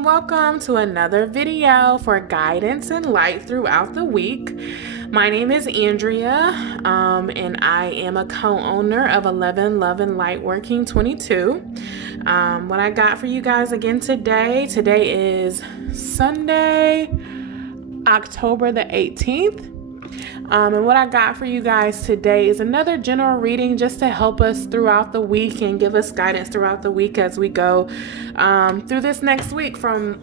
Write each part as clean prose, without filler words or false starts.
Welcome to another video for guidance and light throughout the week. My name is Andrea, and I am a co-owner of 11 Love and Light Working 22. What I got for you guys again today is Sunday, October the 18th. And what I got for you guys today is another general reading just to help us throughout the week and give us guidance throughout the week as we go through this next week from,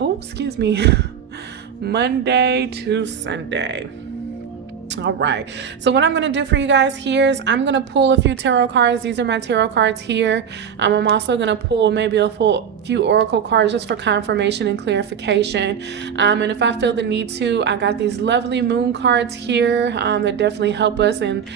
Monday to Sunday. All right, so what I'm going to do for you guys here is I'm going to pull a few tarot cards. These are my tarot cards here. I'm also going to pull maybe a few oracle cards just for confirmation and clarification. And if I feel the need to, I got these lovely moon cards here that definitely help us, and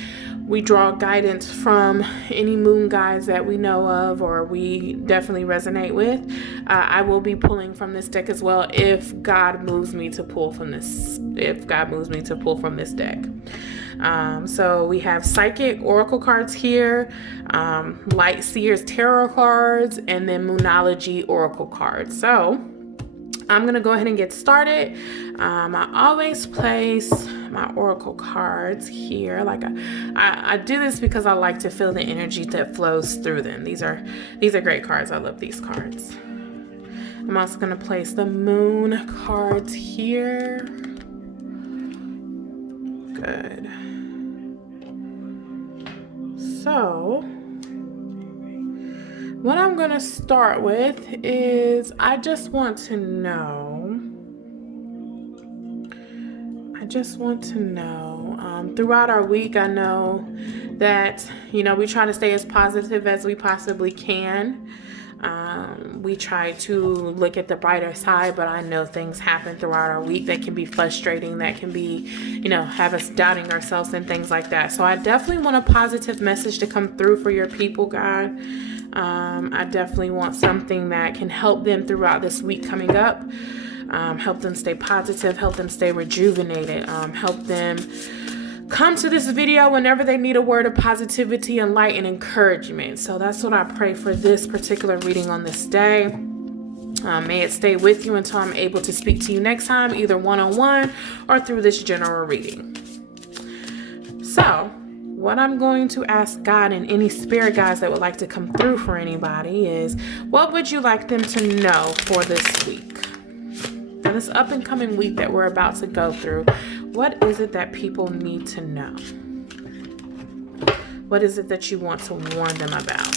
we draw guidance from any moon guides that we know of or we definitely resonate with. I will be pulling from this deck as well if God moves me to pull from this. If God moves me to pull from this deck. So we have Psychic Oracle cards here, Light Seers Tarot cards, and then Moonology Oracle cards. So I'm gonna go ahead and get started. I always place my oracle cards here. I do this because I like to feel the energy that flows through them. These are great cards. I love these cards. I'm also gonna place the moon cards here. Good. So what I'm gonna start with is I just want to know, throughout our week, I know that, we try to stay as positive as we possibly can. We try to look at the brighter side, but I know things happen throughout our week that can be frustrating, that can be, have us doubting ourselves and things like that. So I definitely want a positive message to come through for your people, God. I definitely want something that can help them throughout this week coming up. Help them stay positive, help them stay rejuvenated, help them come to this video whenever they need a word of positivity and light and encouragement. So that's what I pray for this particular reading on this day. May it stay with you until I'm able to speak to you next time, either one-on-one or through this general reading. So what I'm going to ask God and any spirit guides that would like to come through for anybody is, what would you like them to know for this week? Now, this up and coming week that we're about to go through, what is it that people need to know? What is it that you want to warn them about?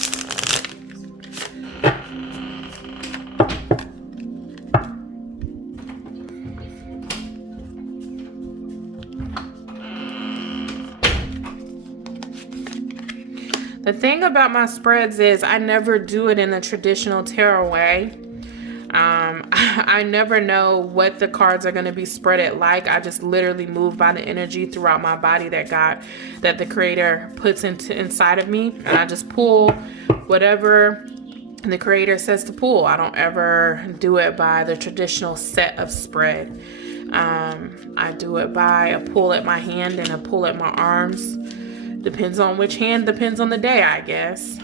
The thing about my spreads is I never do it in the traditional tarot way. I never know what the cards are going to be spreaded like. I just literally move by the energy throughout my body that the Creator puts inside of me, and I just pull whatever the Creator says to pull. I don't ever do it by the traditional set of spread. I do it by a pull at my hand and a pull at my arms. Depends on which hand, depends on the day, I guess.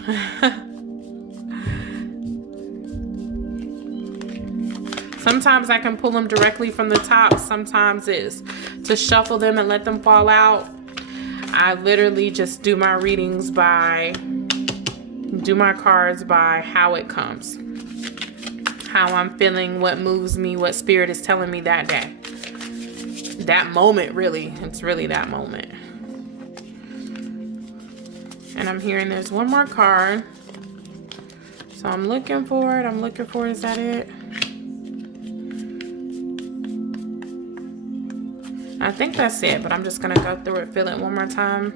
Sometimes I can pull them directly from the top. Sometimes it's to shuffle them and let them fall out. I literally just do my readings do my cards by how it comes. How I'm feeling, what moves me, what spirit is telling me that day. That moment, really. It's really that moment. And I'm hearing there's one more card. So I'm looking for it. Is that it? I think that's it, but I'm just gonna go through it, feel it one more time.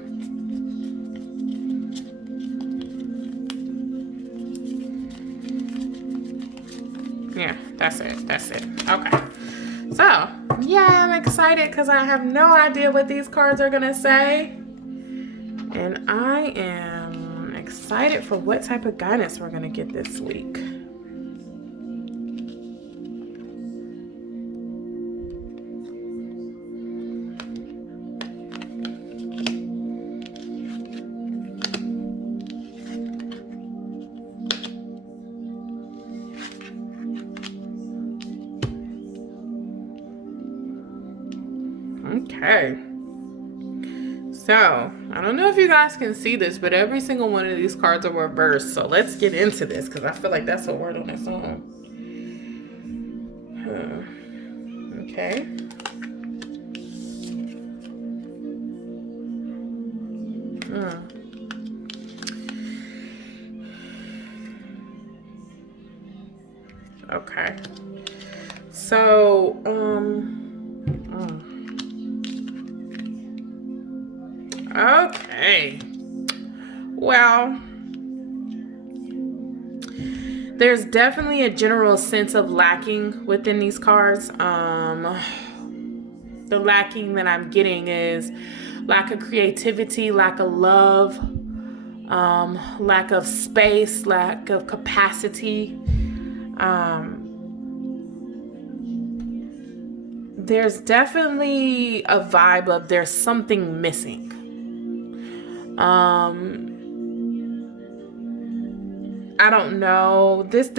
Yeah, that's it. Okay. So, yeah, I'm excited because I have no idea what these cards are gonna say. And I am excited for what type of guidance we're gonna get this week. Okay. So, I don't know if you guys can see this, but every single one of these cards are reversed. So let's get into this because I feel like that's a word on its own. Okay. Okay. So, okay. Well, there's definitely a general sense of lacking within these cards. The lacking that I'm getting is lack of creativity, lack of love, lack of space, lack of capacity. There's definitely a vibe of there's something missing. I don't know. This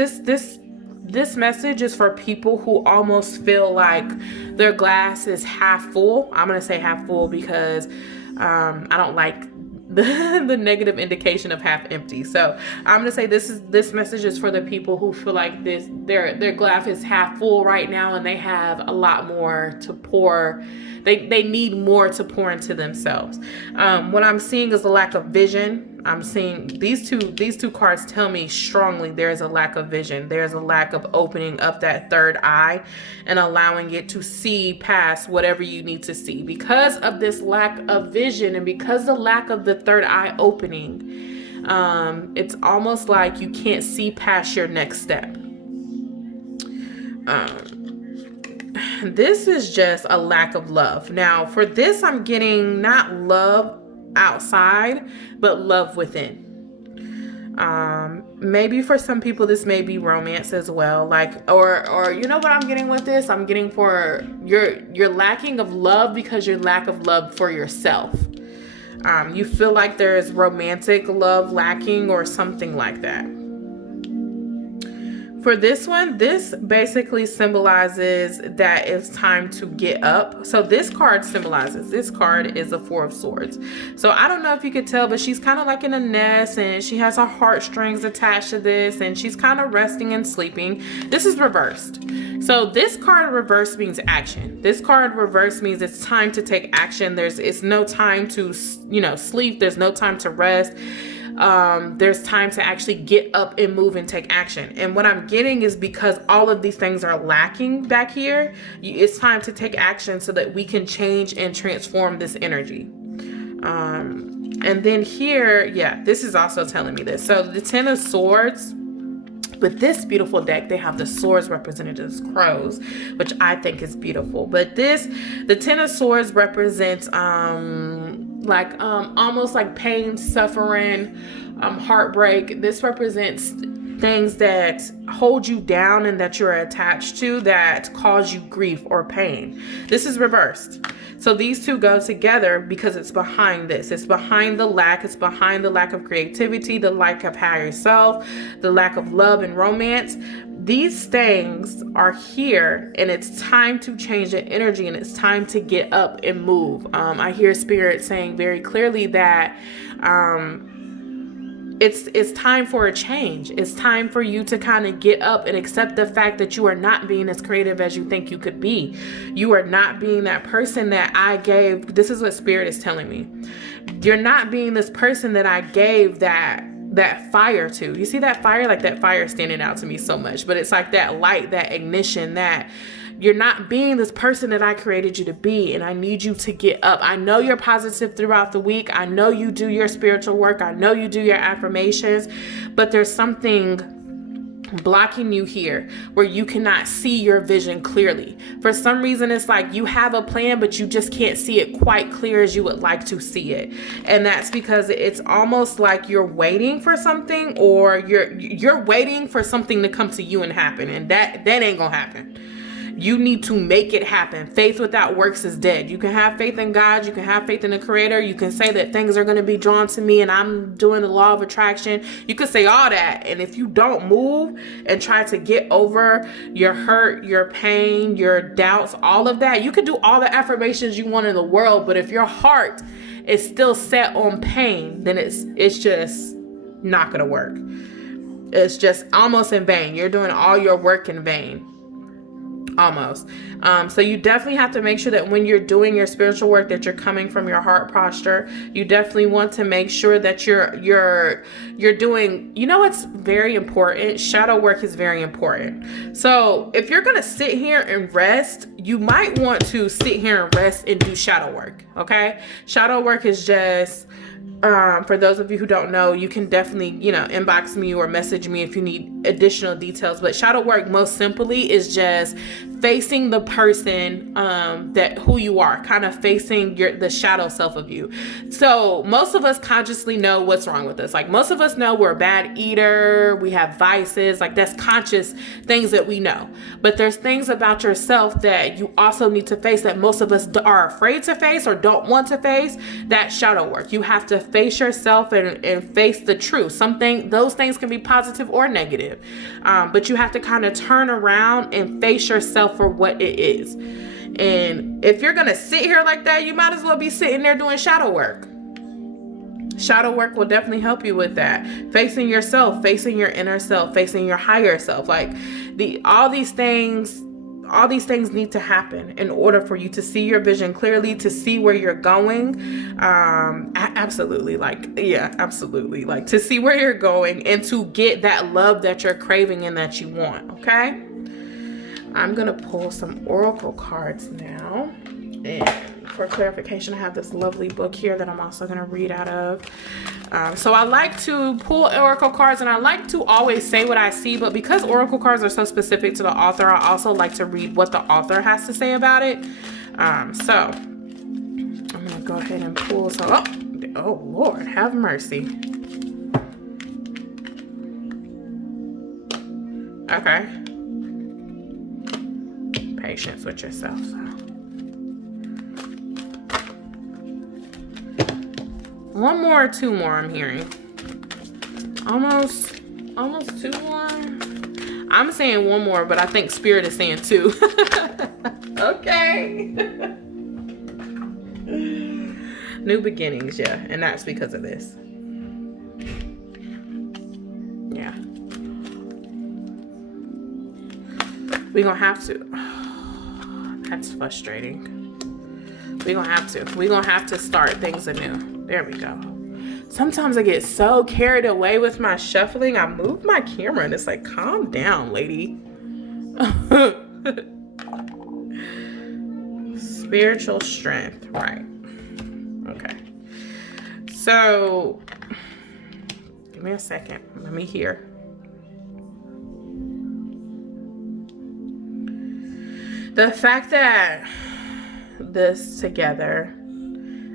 message is for people who almost feel like their glass is half full. I'm gonna say half full because I don't like the negative indication of half empty. So I'm gonna say this message is for the people who feel like their glass is half full right now and they have a lot more to pour. They need more to pour into themselves. What I'm seeing is a lack of vision. I'm seeing these two cards tell me strongly there's a lack of vision. There's a lack of opening up that third eye and allowing it to see past whatever you need to see. Because of this lack of vision and because the lack of the third eye opening, it's almost like you can't see past your next step. This is just a lack of love. Now, for this, I'm getting not love outside, but love within. Maybe for some people this may be romance as well, like or you know what I'm getting with this? I'm getting for your lacking of love because your lack of love for yourself. You feel like there's romantic love lacking or something like that. For this one, this basically symbolizes that it's time to get up. So this card is a Four of Swords. So I don't know if you could tell, but she's kind of like in a nest and she has her heartstrings attached to this and she's kind of resting and sleeping. This is reversed. So this card reversed means action. This card reversed means it's time to take action. It's no time to, sleep. There's no time to rest. There's time to actually get up and move and take action. And what I'm getting is because all of these things are lacking back here, it's time to take action so that we can change and transform this energy. And then here, this is also telling me this. So the Ten of Swords, with this beautiful deck, they have the swords represented as crows, which I think is beautiful. But the Ten of Swords represents almost like pain, suffering, heartbreak. This represents things that hold you down and that you're attached to that cause you grief or pain. This is reversed. So these two go together because it's behind this. It's behind the lack. It's behind the lack of creativity, the lack of higher self, the lack of love and romance. These things are here and it's time to change the energy and it's time to get up and move. I hear Spirit saying very clearly that it's time for a change. It's time for you to kind of get up and accept the fact that you are not being as creative as you think you could be. You are not being that person that I gave. This is what Spirit is telling me. You're not being this person that I gave that fire to. You see that fire? Like that fire standing out to me so much, but it's like that light, that ignition, that you're not being this person that I created you to be, and I need you to get up. I know you're positive throughout the week. I know you do your spiritual work. I know you do your affirmations, but there's something blocking you here where you cannot see your vision clearly. For some reason, it's like you have a plan, but you just can't see it quite clear as you would like to see it. And that's because it's almost like you're waiting for something, or you're waiting for something to come to you and happen. And that ain't gonna happen. You need to make it happen. Faith without works is dead. You can have faith in God. You can have faith in the Creator. You can say that things are going to be drawn to me and I'm doing the law of attraction. You can say all that. And if you don't move and try to get over your hurt, your pain, your doubts, all of that, you can do all the affirmations you want in the world. But if your heart is still set on pain, then it's just not going to work. It's just almost in vain. You're doing all your work in vain. Almost. So you definitely have to make sure that when you're doing your spiritual work, that you're coming from your heart posture. You definitely want to make sure that you're doing, you know what's very important? Shadow work is very important. So if you're going to sit here and rest, you might want to sit here and rest and do shadow work. Okay. Shadow work is just, for those of you who don't know, you can definitely, inbox me or message me if you need additional details. But shadow work, most simply, is just facing the person that who you are, kind of facing the shadow self of you. So most of us consciously know what's wrong with us. Like, most of us know we're a bad eater, we have vices, like that's conscious things that we know. But there's things about yourself that you also need to face that most of us are afraid to face or don't want to face. That shadow work. You have to face yourself and face the truth. Those things can be positive or negative. But you have to kind of turn around and face yourself for what it is. And if you're gonna sit here like that, you might as well be sitting there doing shadow work. Shadow work will definitely help you with that. Facing yourself, facing your inner self, facing your higher self. Like all these things need to happen in order for you to see your vision clearly, to see where you're going. Absolutely. Absolutely. Like, to see where you're going and to get that love that you're craving and that you want. Okay. I'm going to pull some oracle cards now. And for clarification, I have this lovely book here that I'm also going to read out of. So I like to pull oracle cards, and I like to always say what I see, but because oracle cards are so specific to the author, I also like to read what the author has to say about it. So I'm going to go ahead and pull some. Oh Lord, have mercy. Okay. Patience with yourself. So. One more or two more, I'm hearing. Almost two more. I'm saying one more, but I think Spirit is saying two. Okay. New beginnings, yeah. And that's because of this. Yeah. We're gonna have to. That's frustrating. We're gonna have to start things anew. There we go. Sometimes I get so carried away with my shuffling, I move my camera and it's like, calm down, lady. Spiritual strength, right. Okay. So, give me a second. Let me hear. The fact that this together,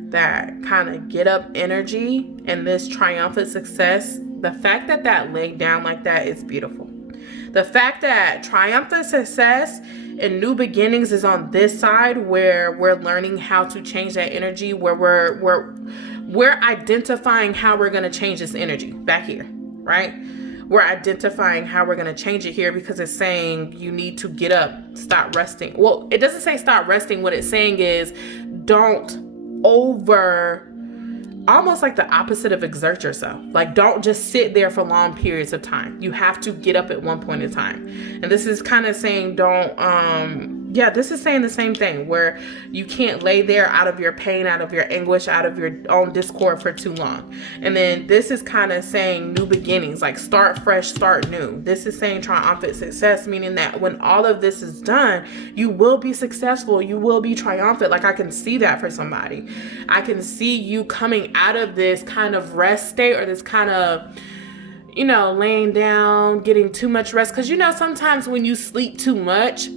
that kind of get up energy and this triumphant success, the fact that laid down like that is beautiful. The fact that triumphant success and new beginnings is on this side, where we're learning how to change that energy, where we're identifying how we're going to change this energy back here, right? We're identifying how we're going to change it here, because it's saying you need to get up, stop resting. Well, it doesn't say stop resting. What it's saying is don't almost like the opposite of exert yourself. Like, don't just sit there for long periods of time. You have to get up at one point in time. And this is kind of saying this is saying the same thing, where you can't lay there out of your pain, out of your anguish, out of your own discord for too long. And then this is kind of saying new beginnings, like start fresh, start new. This is saying triumphant success, meaning that when all of this is done, you will be successful. You will be triumphant. Like, I can see that for somebody. I can see you coming out of this kind of rest state, or this kind of, laying down, getting too much rest. Because, sometimes when you sleep too much,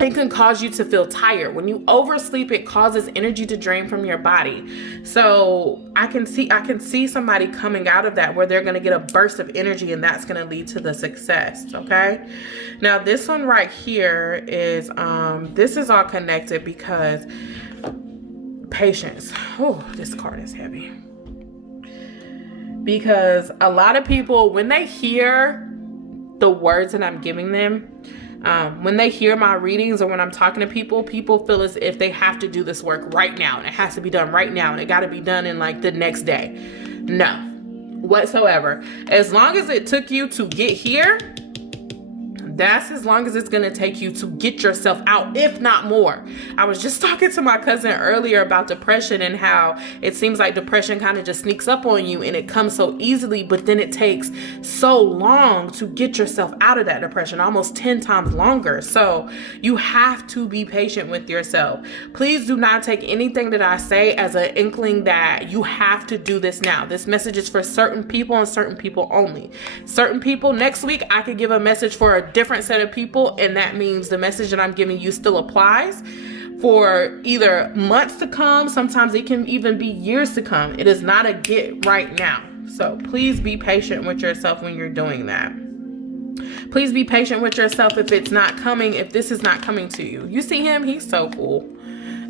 it can cause you to feel tired. When you oversleep, it causes energy to drain from your body. So I can see somebody coming out of that where they're going to get a burst of energy, and that's going to lead to the success. Okay. Now this one right here is, this is all connected because patience. Oh, this card is heavy. Because a lot of people, when they hear the words that I'm giving them, when they hear my readings or when I'm talking to people, people feel as if they have to do this work right now, and it has to be done right now, and it got to be done in like the next day. No, whatsoever. As long as it took you to get here, that's as long as it's going to take you to get yourself out, if not more. I was just talking to my cousin earlier about depression and how it seems like depression kind of just sneaks up on you and it comes so easily, but then it takes so long to get yourself out of that depression, almost 10 times longer. So you have to be patient with yourself. Please do not take anything that I say as an inkling that you have to do this now. This message is for certain people and certain people only. Certain people, next week I could give a message for a different set of people, and that means the message that I'm giving you still applies for either months to come. Sometimes it can even be years to come. It is not a get right now. So please be patient with yourself when you're doing that. Please be patient with yourself if it's not coming, if this is not coming to you. You see him? He's so cool.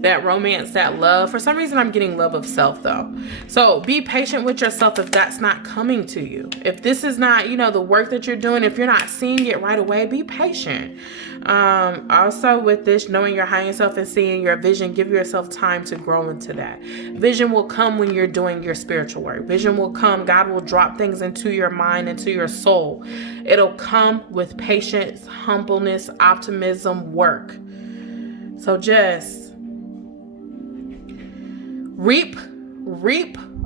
That romance, that love. For some reason, I'm getting love of self though. So be patient with yourself if that's not coming to you. If this is not, the work that you're doing, if you're not seeing it right away, be patient. Also with this, knowing your higher self and seeing your vision, give yourself time to grow into that. Vision will come when you're doing your spiritual work. Vision will come. God will drop things into your mind, into your soul. It'll come with patience, humbleness, optimism, work. So just reap.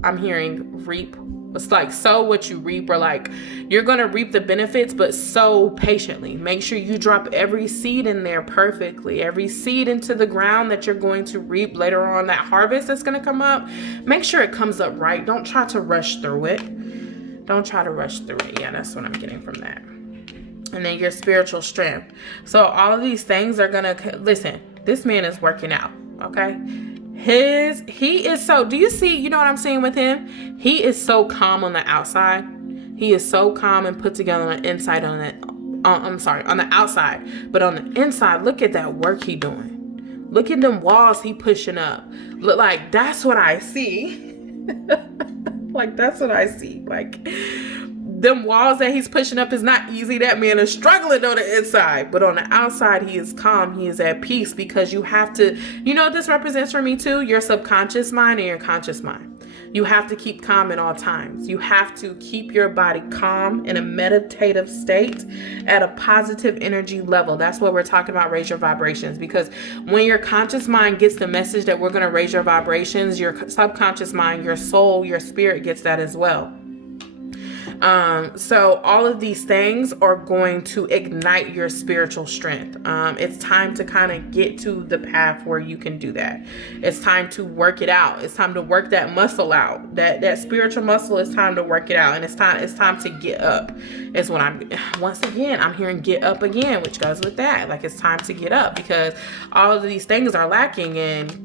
I'm hearing reap. It's like sow what you reap, or like you're going to reap the benefits, but sow patiently. Make sure you drop every seed in there perfectly. Every seed into the ground that you're going to reap later on, that harvest that's going to come up. Make sure it comes up right. Don't try to rush through it. Don't try to rush through it. Yeah, that's what I'm getting from that. And then your spiritual strength. So all of these things are going to, listen, this man is working out. Okay. He is so, do you see, you know what I'm saying with him? He is so calm on the outside. He is so calm and put together on the inside, on the outside. But on the inside, look at that work he doing. Look at them walls he pushing up. Look, like, that's what I see. Like, that's what I see. Like, them walls that he's pushing up is not easy. That man is struggling on the inside, but on the outside, he is calm. He is at peace, because you have to, what this represents for me too? Your subconscious mind and your conscious mind. You have to keep calm at all times. You have to keep your body calm in a meditative state at a positive energy level. That's what we're talking about, raise your vibrations, because when your conscious mind gets the message that we're going to raise your vibrations, your subconscious mind, your soul, your spirit gets that as well. So all of these things are going to ignite your spiritual strength. It's time to kind of get to the path where you can do that. It's time to work it out. It's time to work that muscle out. That spiritual muscle, is time to work it out. And it's time to get up. Is what I'm hearing get up again, which goes with that. Like, it's time to get up, because all of these things are lacking, and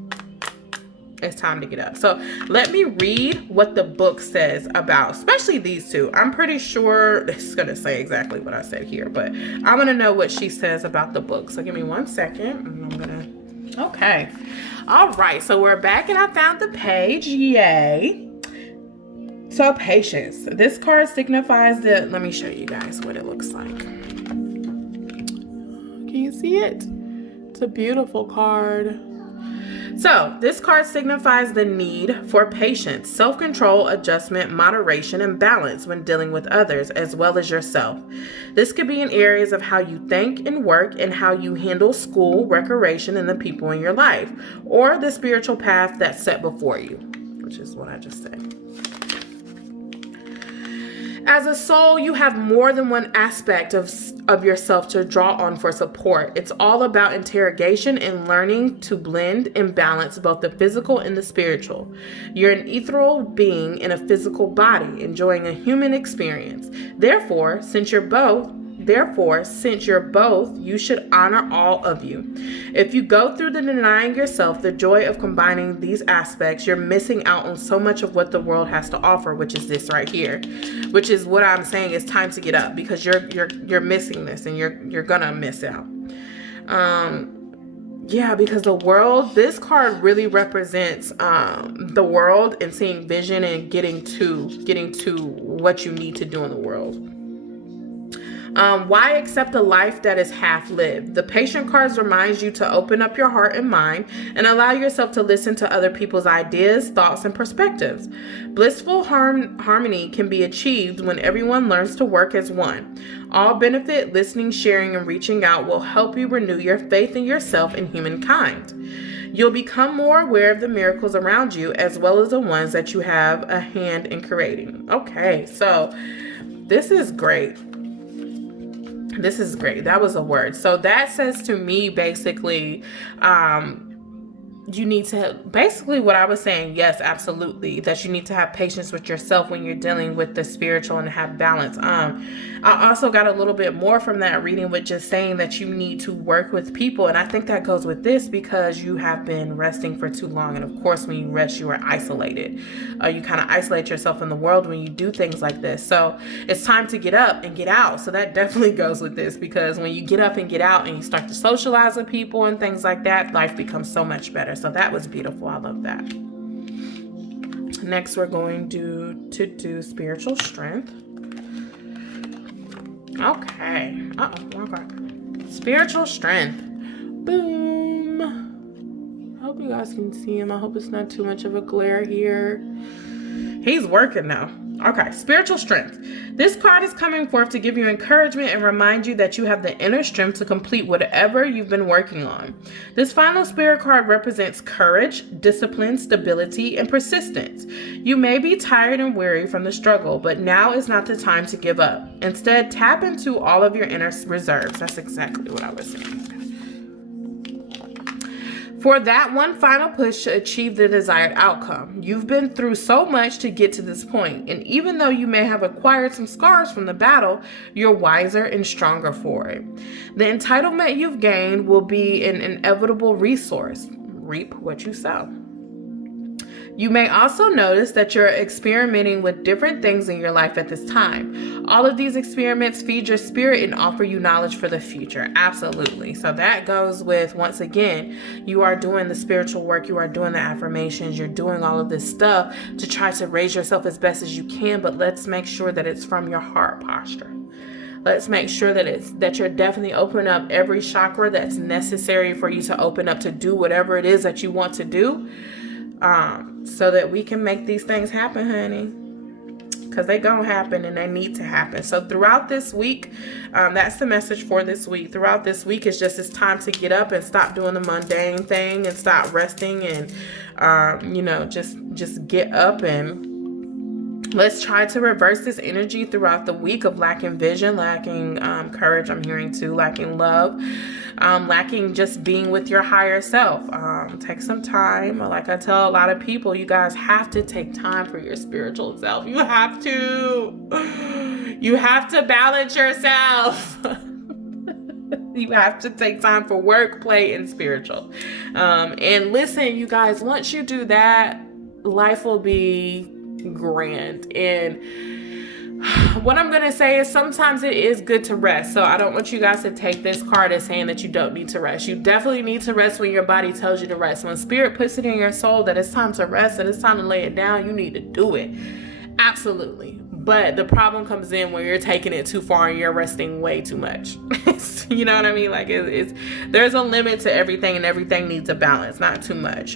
it's time to get up. So let me read what the book says about, especially these two. I'm pretty sure it's going to say exactly what I said here, but I want to know what she says about the book. So give me 1 second. Okay. All right. So we're back, and I found the page. Yay. So patience. This card signifies that, let me show you guys what it looks like. Can you see it? It's a beautiful card. So this card signifies the need for patience, self-control, adjustment, moderation, and balance when dealing with others as well as yourself. This could be in areas of how you think and work, and how you handle school, recreation, and the people in your life, or the spiritual path that's set before you, which is what I just said. As a soul, you have more than one aspect of yourself to draw on for support. It's all about interrogation and learning to blend and balance both the physical and the spiritual. You're an ethereal being in a physical body, enjoying a human experience. Therefore, since you're both, Therefore, since you're both, you should honor all of you. If you go through the denying yourself the joy of combining these aspects, you're missing out on so much of what the world has to offer, which is this right here, which is what I'm saying. It's time to get up, because you're missing this, and you're gonna miss out. Yeah, because the world, this card really represents the world and seeing vision and getting to what you need to do in the world. Why accept a life that is half lived? The patient cards reminds you to open up your heart and mind and allow yourself to listen to other people's ideas, thoughts, and perspectives. Blissful harmony can be achieved when everyone learns to work as one. All benefit, listening, sharing, and reaching out will help you renew your faith in yourself and humankind. You'll become more aware of the miracles around you, as well as the ones that you have a hand in creating. Okay, so this is great. This is great. That was a word. So that says to me, basically, you need to, basically what I was saying, yes, absolutely, that you need to have patience with yourself when you're dealing with the spiritual and have balance. I also got a little bit more from that reading with just saying that you need to work with people. And I think that goes with this because you have been resting for too long. And of course, when you rest, you are isolated. You kind of isolate yourself in the world when you do things like this. So it's time to get up and get out. So that definitely goes with this, because when you get up and get out and you start to socialize with people and things like that, life becomes so much better. So that was beautiful. I love that. Next, we're going to do spiritual strength. Okay. Wrong card. Spiritual strength. Boom. I hope you guys can see him. I hope it's not too much of a glare here. He's working now. Okay, spiritual strength. This card is coming forth to give you encouragement and remind you that you have the inner strength to complete whatever you've been working on. This final spirit card represents courage, discipline, stability, and persistence. You may be tired and weary from the struggle, but now is not the time to give up. Instead, tap into all of your inner reserves. That's exactly what I was saying. For that one final push to achieve the desired outcome. You've been through so much to get to this point, and even though you may have acquired some scars from the battle, you're wiser and stronger for it. The entitlement you've gained will be an inevitable resource. Reap what you sow. You may also notice that you're experimenting with different things in your life at this time. All of these experiments feed your spirit and offer you knowledge for the future. Absolutely. So that goes with, once again, you are doing the spiritual work, you are doing the affirmations, you're doing all of this stuff to try to raise yourself as best as you can, but let's make sure that it's from your heart posture. Let's make sure that you're definitely opening up every chakra that's necessary for you to open up to do whatever it is that you want to do. So that we can make these things happen, honey, because they gonna happen and they need to happen. So throughout this week, that's the message for this week. Throughout this week, it's time to get up and stop doing the mundane thing and stop resting and, just get up and let's try to reverse this energy throughout the week of lacking vision, lacking courage, I'm hearing too, lacking love, lacking just being with your higher self. Take some time. Like I tell a lot of people, you guys have to take time for your spiritual self. You have to. You have to balance yourself. You have to take time for work, play, and spiritual. And listen, you guys, once you do that, life will be grand. And what I'm gonna say is sometimes it is good to rest. So I don't want you guys to take this card as saying that you don't need to rest. You definitely need to rest when your body tells you to rest. When spirit puts it in your soul that it's time to rest, that it's time to lay it down, you need to do it. Absolutely. But the problem comes in when you're taking it too far and you're resting way too much. You know what I mean? Like there's a limit to everything, and everything needs a balance, not too much.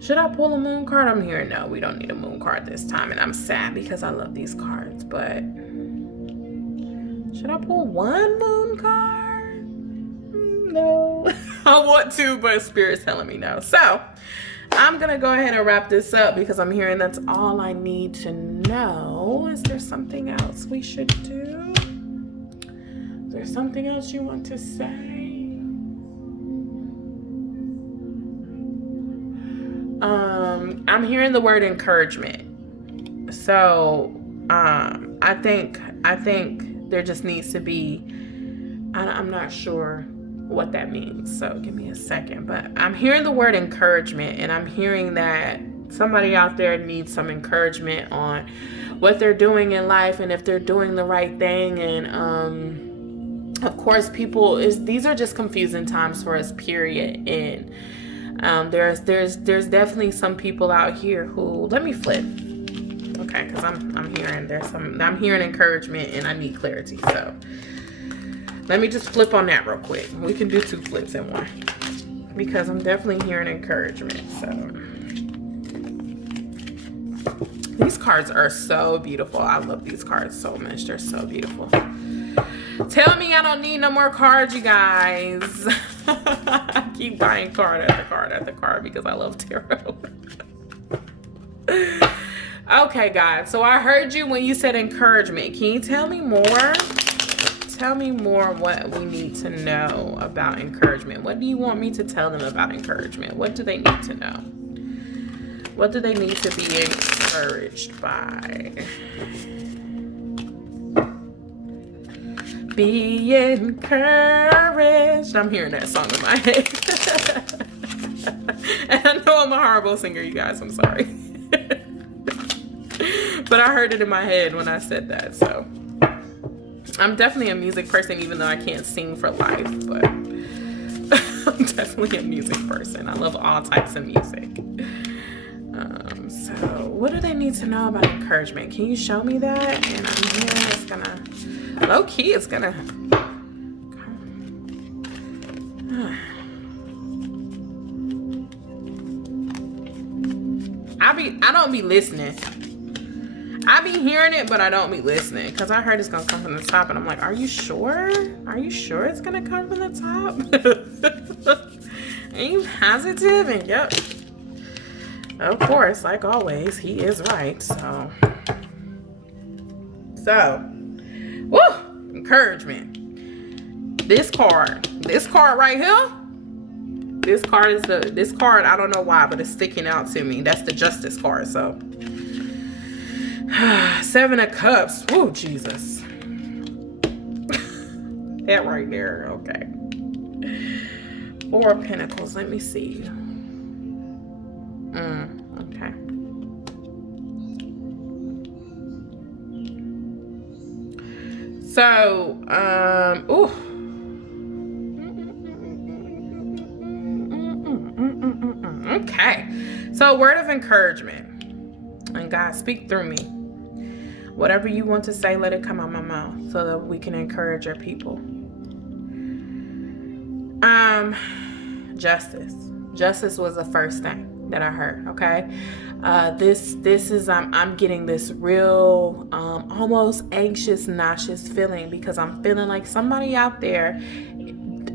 Should I pull a moon card? I'm hearing no, we don't need a moon card this time. And I'm sad because I love these cards, but should I pull one moon card? No. I want to, but Spirit's telling me no. So I'm going to go ahead and wrap this up because I'm hearing that's all I need to know. Is there something else we should do? Is there something else you want to say? I'm hearing the word encouragement. So I think There just needs to be, I'm not sure what that means. So give me a second. But I'm hearing the word encouragement, and I'm hearing that somebody out there needs some encouragement on what they're doing in life and if they're doing the right thing. And of course, these are just confusing times for us, period. And there's definitely some people out here who, let me flip. Okay, because I'm hearing encouragement and I need clarity. So let me just flip on that real quick. We can do 2 flips in one, because I'm definitely hearing encouragement. So these cards are so beautiful. I love these cards so much. They're so beautiful. Tell me I don't need no more cards, you guys. I keep buying card after card after card because I love tarot. Okay, guys. So I heard you when you said encouragement. Can you tell me more? Tell me more what we need to know about encouragement. What do you want me to tell them about encouragement? What do they need to know? What do they need to be encouraged by? Be encouraged. I'm hearing that song in my head. And I know I'm a horrible singer, you guys. I'm sorry. But I heard it in my head when I said that. So I'm definitely a music person, even though I can't sing for life. But I'm definitely a music person. I love all types of music. So what do they need to know about encouragement? Can you show me that? And I'm hearing it's gonna, low key, it's gonna, I don't be listening. I be hearing it, but I don't be listening, because I heard it's gonna come from the top, and I'm like, are you sure? Are you sure it's gonna come from the top? Are you positive? And yep. Of course, like always, he is right. So, woo, encouragement. This card right here. This card I don't know why, but it's sticking out to me. That's the Justice card. So, 7 of Cups. Woo, Jesus. That right there. Okay. 4 of Pentacles. Let me see. Okay. So, okay. So, word of encouragement. And God, speak through me. Whatever you want to say, let it come out my mouth so that we can encourage our people. Justice. Justice was the first thing that I heard. Okay. This is, I'm getting this real, almost anxious, nauseous feeling, because I'm feeling like somebody out there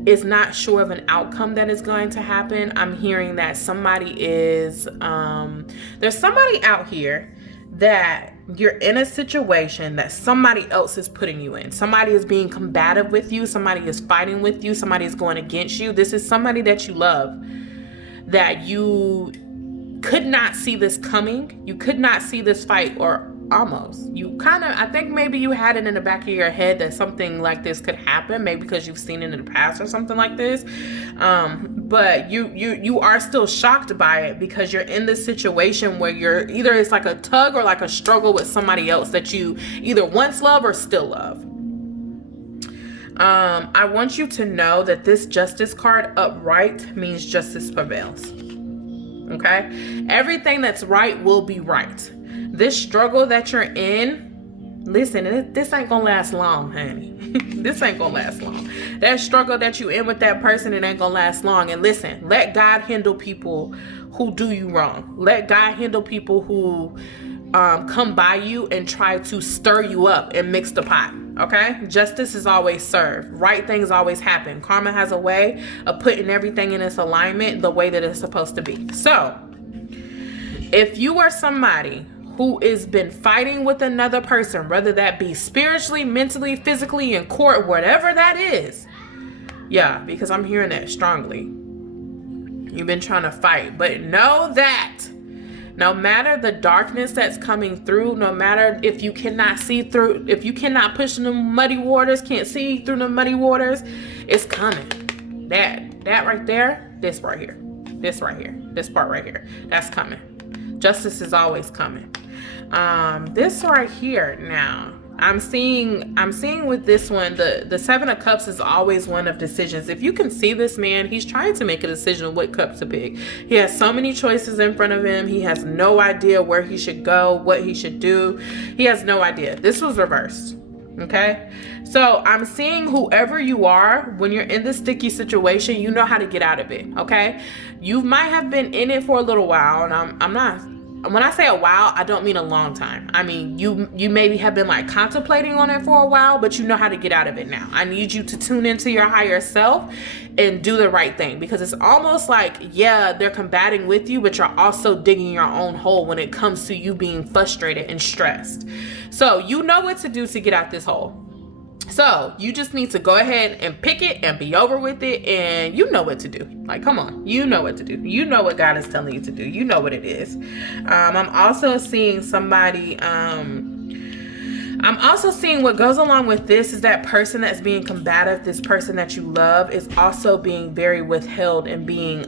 is not sure of an outcome that is going to happen. I'm hearing that somebody is, there's somebody out here that you're in a situation that somebody else is putting you in. Somebody is being combative with you. Somebody is fighting with you. Somebody is going against you. This is somebody that you love, that you could not see this coming. You could not see this fight, or almost. You kind of, I think maybe you had it in the back of your head that something like this could happen, maybe because you've seen it in the past or something like this. But you are still shocked by it, because you're in this situation where you're either, it's like a tug or like a struggle with somebody else that you either once love or still love. I want you to know that this Justice card upright means justice prevails. Okay? Everything that's right will be right. This struggle that you're in, listen, this ain't gonna last long, honey. This ain't gonna last long. That struggle that you in with that person, it ain't gonna last long. And listen, let God handle people who do you wrong. Let God handle people who come by you and try to stir you up and mix the pot. Okay? Justice is always served. Right things always happen. Karma has a way of putting everything in its alignment the way that it's supposed to be. So, if you are somebody who has been fighting with another person, whether that be spiritually, mentally, physically, in court, whatever that is, yeah, because I'm hearing that strongly. You've been trying to fight, but know that No matter the darkness that's coming through, no matter if you cannot see through, if you cannot push in the muddy waters, can't see through the muddy waters, it's coming. That right there, this right here, this right here, this part right here, that's coming. Justice is always coming. This right here now, I'm seeing with this one, the Seven of Cups is always one of decisions. If you can see this man, he's trying to make a decision of what cup to pick. He has so many choices in front of him. He has no idea where he should go, what he should do. He has no idea. This was reversed. Okay, so I'm seeing whoever you are, when you're in this sticky situation, you know how to get out of it. Okay, you might have been in it for a little while, and I'm not, when I say a while, I don't mean a long time. I mean, you maybe have been like contemplating on it for a while, but you know how to get out of it now. I need you to tune into your higher self and do the right thing, because it's almost like, yeah, they're combating with you, but you're also digging your own hole when it comes to you being frustrated and stressed. So you know what to do to get out this hole. So you just need to go ahead and pick it and be over with it, and you know what to do. Like, come on, you know what to do. You know what God is telling you to do. You know what it is. I'm also seeing somebody, I'm also seeing what goes along with this is that person that's being combative, this person that you love, is also being very withheld and being,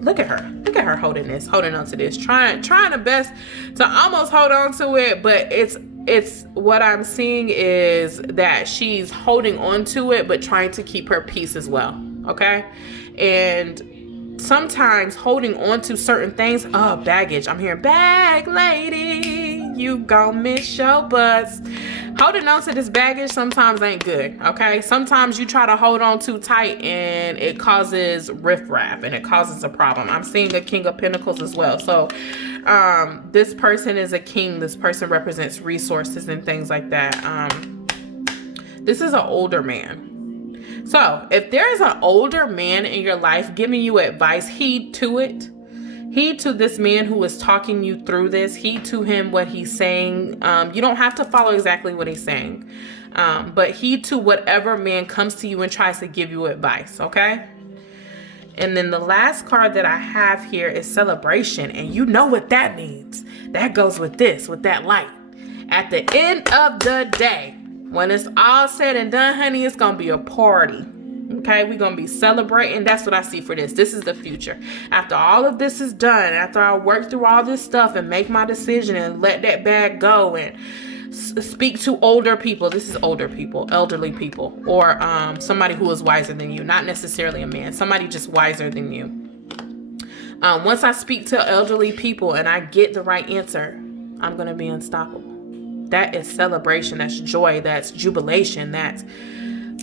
look at her holding on to this, trying the best to almost hold on to it, but it's what I'm seeing is that she's holding on to it, but trying to keep her peace as well. Okay. And sometimes holding on to certain things, baggage. I'm hearing bag lady, you gon' miss your bus. Holding on to this baggage sometimes ain't good. Okay. Sometimes you try to hold on too tight and it causes riffraff and it causes a problem. I'm seeing a King of Pentacles as well. So this person is a king. This person represents resources and things like that. This is an older man. So if there is an older man in your life giving you advice, heed to it. Heed to this man who is talking you through this. Heed to him, what he's saying. You don't have to follow exactly what he's saying, but heed to whatever man comes to you and tries to give you advice. Okay. And then the last card that I have here is celebration. And you know what that means. That goes with this, with that light. At the end of the day, when it's all said and done, honey, it's going to be a party. Okay, we're going to be celebrating. That's what I see for this. This is the future. After all of this is done, after I work through all this stuff and make my decision and let that bag go and speak to older people. This is older people, elderly people, or somebody who is wiser than you. Not necessarily a man, somebody just wiser than you. Once I speak to elderly people and I get the right answer, I'm going to be unstoppable. That is celebration. That's joy. That's jubilation. That's,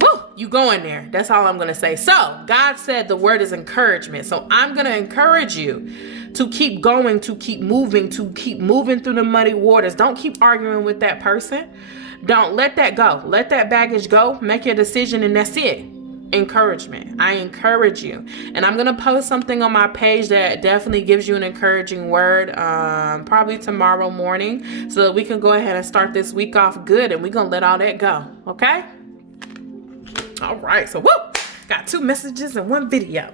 woo, you going there. That's all I'm going to say. So God said the word is encouragement. So I'm going to encourage you to keep going, to keep moving through the muddy waters. Don't keep arguing with that person. Don't let that go. Let that baggage go. Make your decision, and that's it. Encouragement. I encourage you. And I'm going to post something on my page that definitely gives you an encouraging word, probably tomorrow morning, so that we can go ahead and start this week off good, and we're going to let all that go. Okay? All right. So, woo! Got 2 messages in 1 video.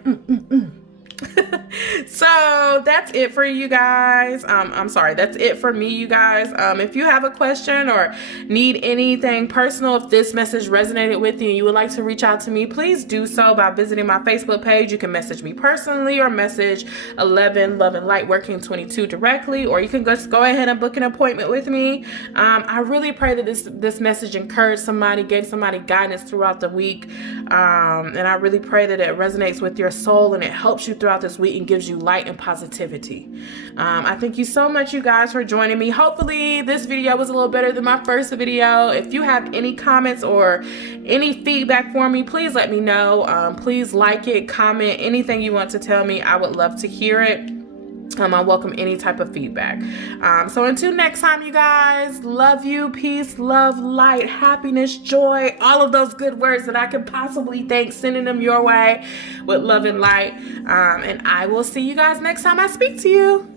So that's it for you guys. I'm sorry, that's it for me, you guys. If you have a question or need anything personal, if this message resonated with you and you would like to reach out to me, please do so by visiting my Facebook page. You can message me personally or message 11 Love and Light Working 22 directly, or you can just go ahead and book an appointment with me. I really pray that this message encouraged somebody, gave somebody guidance throughout the week, and I really pray that it resonates with your soul and it helps you throughout this week and gives you light and positivity. I thank you so much, you guys, for joining me. Hopefully this video was a little better than my first video. If you have any comments or any feedback for me, please let me know. Please like it, comment, anything you want to tell me. I would love to hear it. I welcome any type of feedback. So until next time, you guys, love you, peace, love, light, happiness, joy, all of those good words that I could possibly think, sending them your way with love and light. And I will see you guys next time I speak to you.